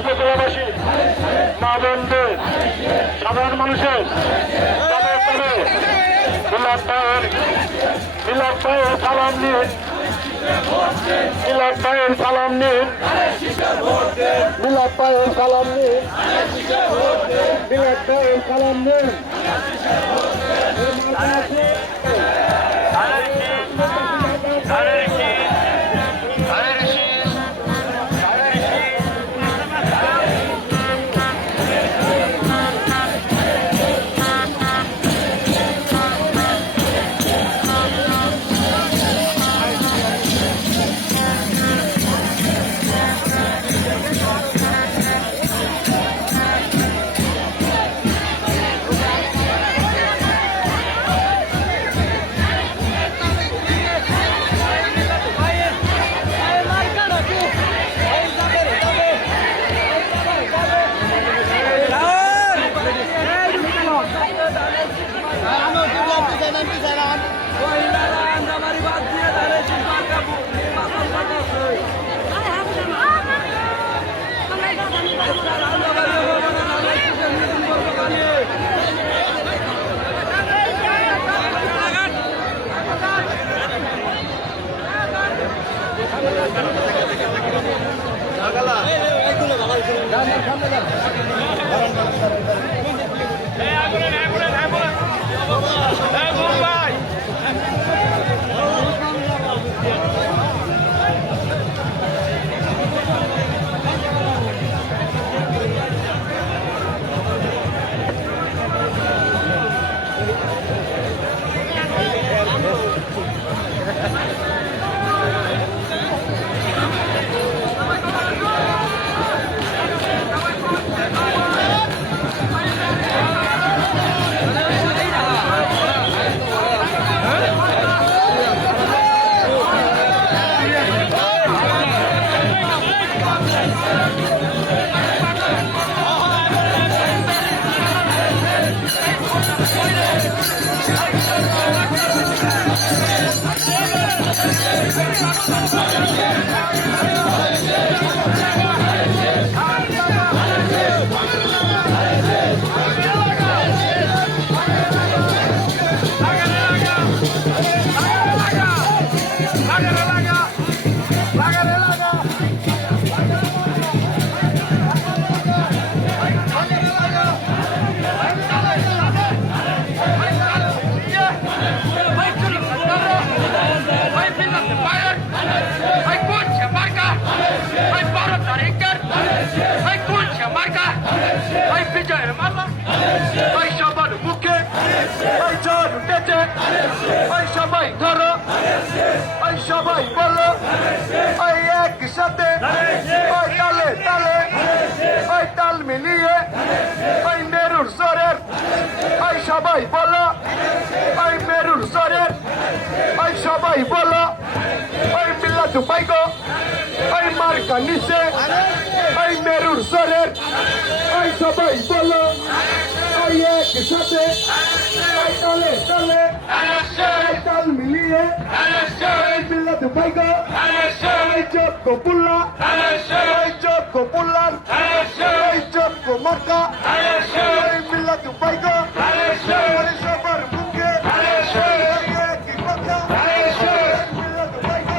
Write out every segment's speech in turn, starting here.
উপজেলাবাসী মা বোনদের সাধারণ মানুষের মিলাদ ভাইয়ের সালাম নিন, মিলাদ ভাইয়ের সালাম নিন, মিলাদ ভাইয়ের সালাম নিন, মিলাদ ভাইয়ের সালাম নিন। সবাই ধরো, সবাই বলো, একসাথে তালে তালে তাল মিলিয়ে মেরুর স্বরের সবাই বলো, মেরুর স্বরের সবাই বলো, মিল্লাতু পাইগো মার্কা নিচে মেরুর স্বরের সবাই বলো, একসাথে তালে তালে তাল মিলিয়ে মিল্লাতু পাইগো যোগ্য পুল্লা যোগ্য পুল্লার যোগ্য মার্কা মিল্লাতু পাইগো সবার মুখে একই কথা মিল্লাতু পাইগো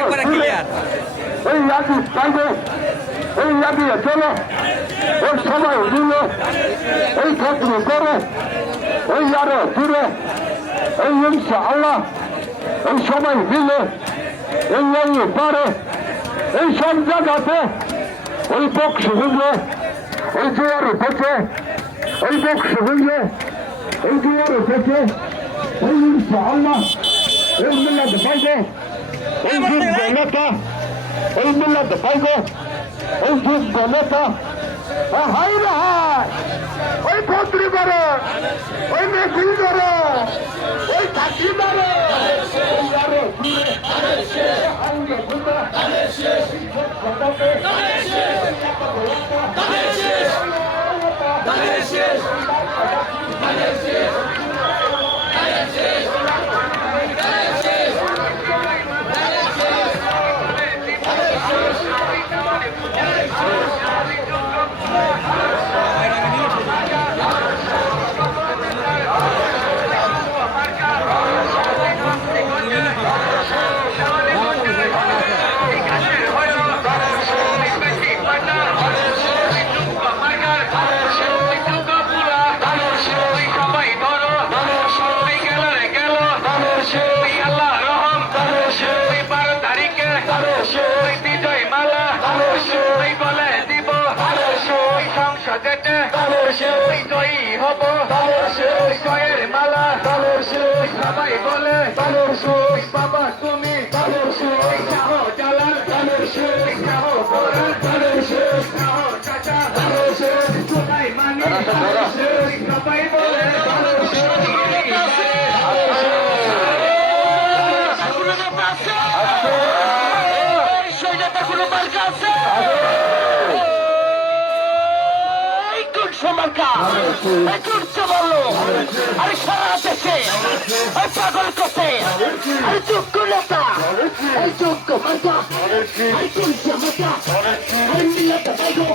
একবারে ক্লিয়ার। ওই একই চাইবে এই লাগিয়ে চলো ওই সবাই মিলে এই ক্ষেত্রে করে ওই আরো দূরে এই ইনশাআল্লাহ এই সবাই মিলে এই লাগিয়ে পারে এই সব জায়গাতে ওই বক্স হইলে ওই জোয়ার উঠেছে ওই বক্স হইলে ওই জোয়ার উঠেছে ওই ইনশাআল্লাহ এই মিলাদ পাইবে ওই যুদ্ধ নেতা ওই মিলাদ পাইবে ওই যুদ্ধ নেতা হাই রে হাই ওই পত্রী করে ওই মেঘিল করে ওই থাকি করে জয়ী হব জয়ের মালা সবাই বলে বাবা তুমি শাহ জালাল শাহ বরাল শাহ চাচা সবাই মানি সবাই বলে কোনো মার্কা আছে মার্কা চুরছে বললো আরে সারা দেশে ওই পাগল করছে আরে যোগ্য নেতা এই যোগ্য মার্কা এই চুরছে মার্কা এই মিলাতে পাইগো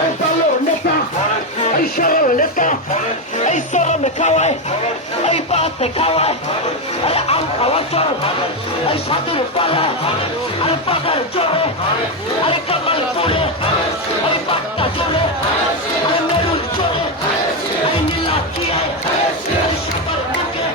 এই ভালো নেতা এই সরল নেতা এই সরমে খাওয়ায় এই পাতে খাওয়ায় আরে আম খাওয়া চল এই সাধুর পালা আরে পাগার চলে আরে কামাল চলে এই পাট্টা চলে আরে মেরুল চলে আরে নীলা কি এই সবার বুকে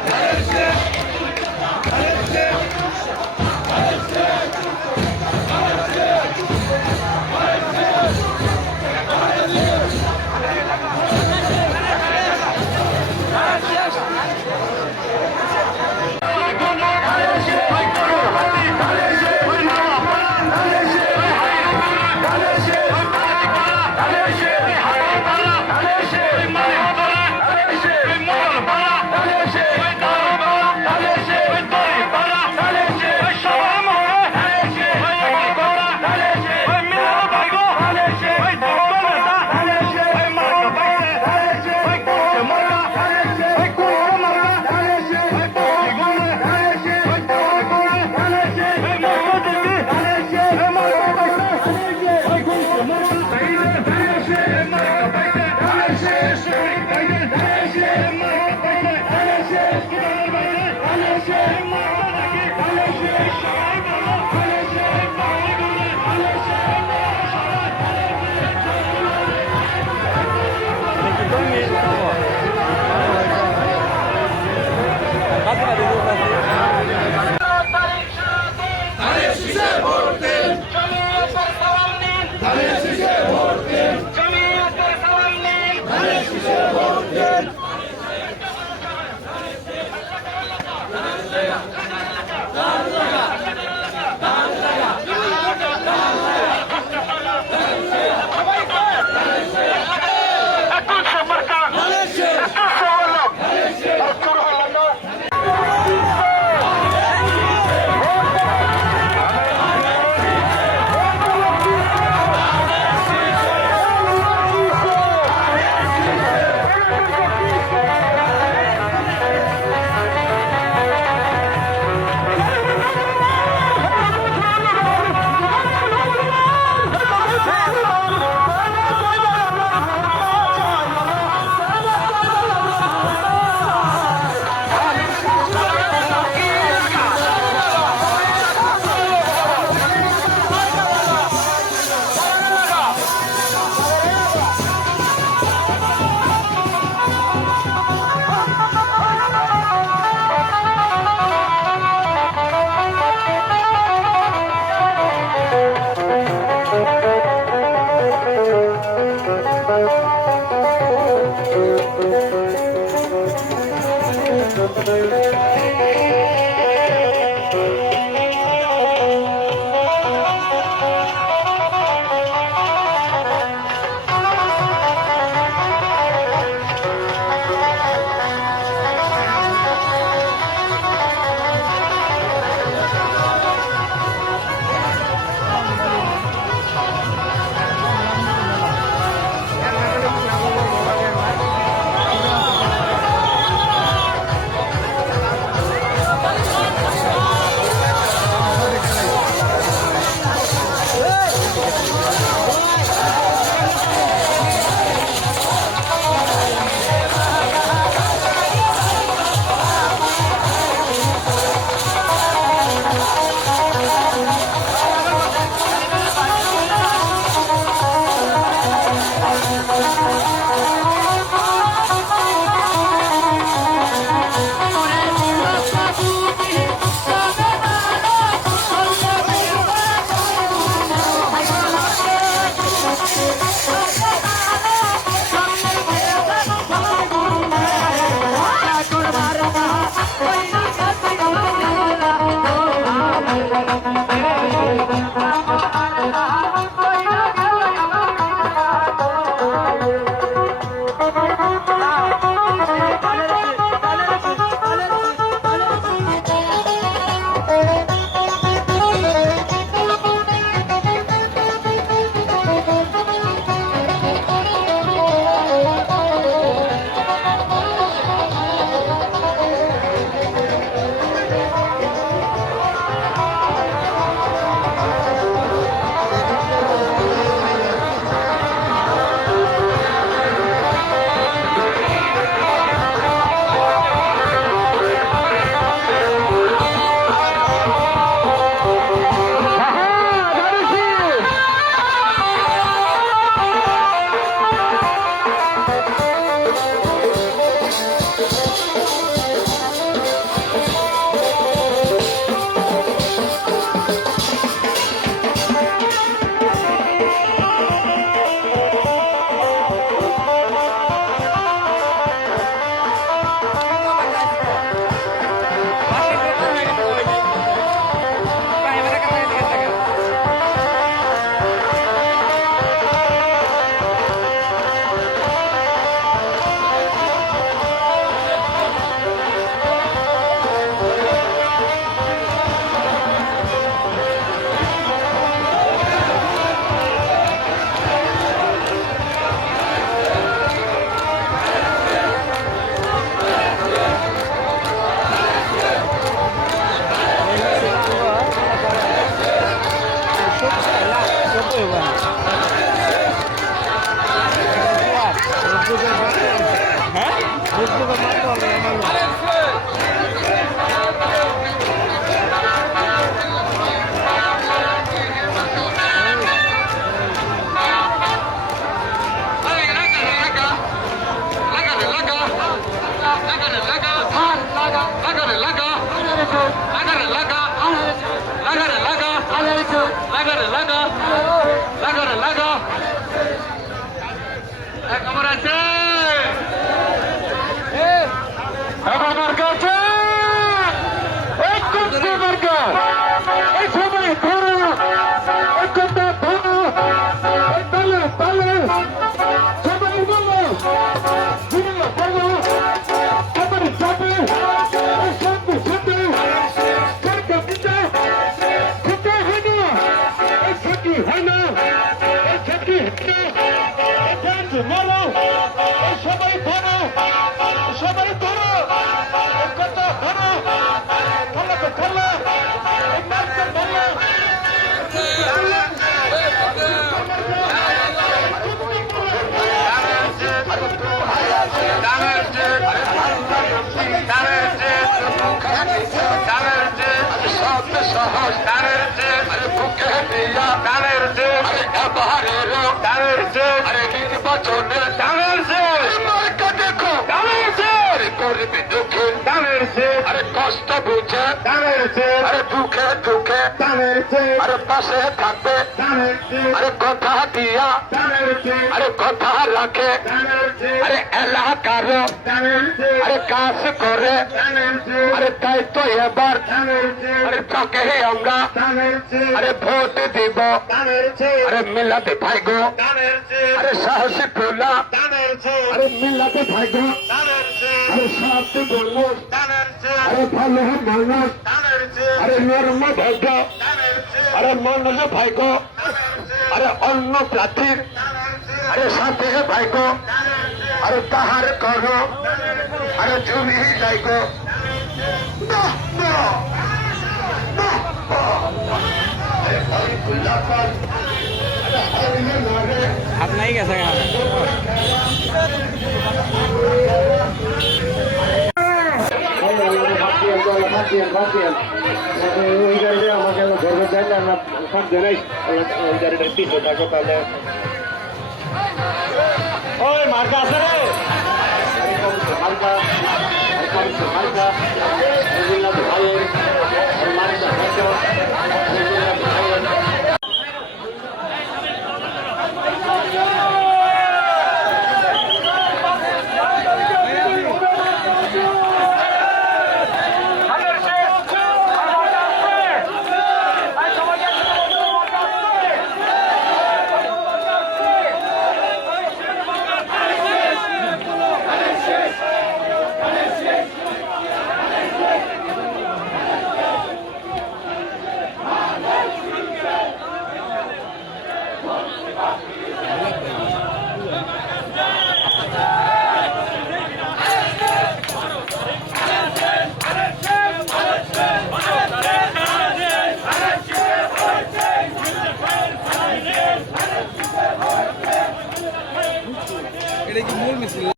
কষ্ট বুঝে আরে দুঃখে দুঃখে আরে পাশে থাকবে আরে কথা দিয়া আরে কথা রাখে আরে এলাকার আরে কাজ করে আরে তাই তো এবার আরে তাকে আমরা আরে ভোট দিব আরে মিলাতে ভাইগো আরে সাহসী পোলা আরে মিলাতে ভাইগো আরে সাহসী বলবো আরে ভালো মানুষ আরে নরম ভাগ্য আরে মানুষ ভাইগো আরে অন্য প্রার্থীর আরে সাথে ভাইগো আরে তাহার করো আরে জমি যাইগো আপনাই গেছে ওই গাড়িটা আমাকে ধরবে দেয় না থাকবে নাই ওই গাড়িটা পিছনে থাকো তাহলে ওই মার্কা আছে রে মার্কা মার্কা ভাইয়ের মার্কা এটা কি মূল মিছিল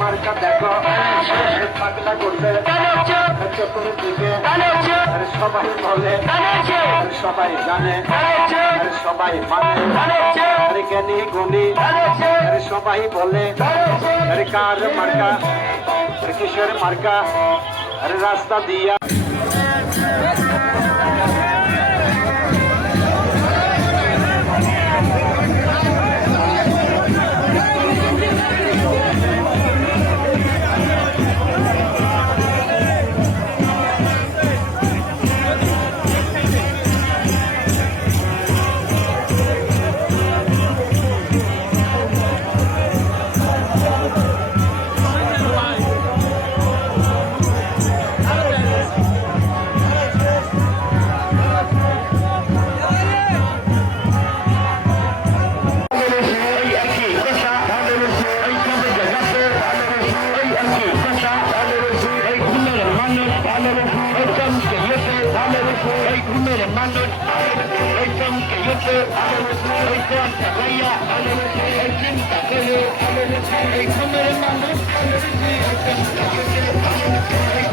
মার্কা দেখো পাগলা করবে চোখের দিকে সবাই বলে সবাই জানে সবাই মানে জ্ঞানী গুণী সবাই বলে কার মার্কা কিশোর মার্কা রাস্তা দিয়া Hey,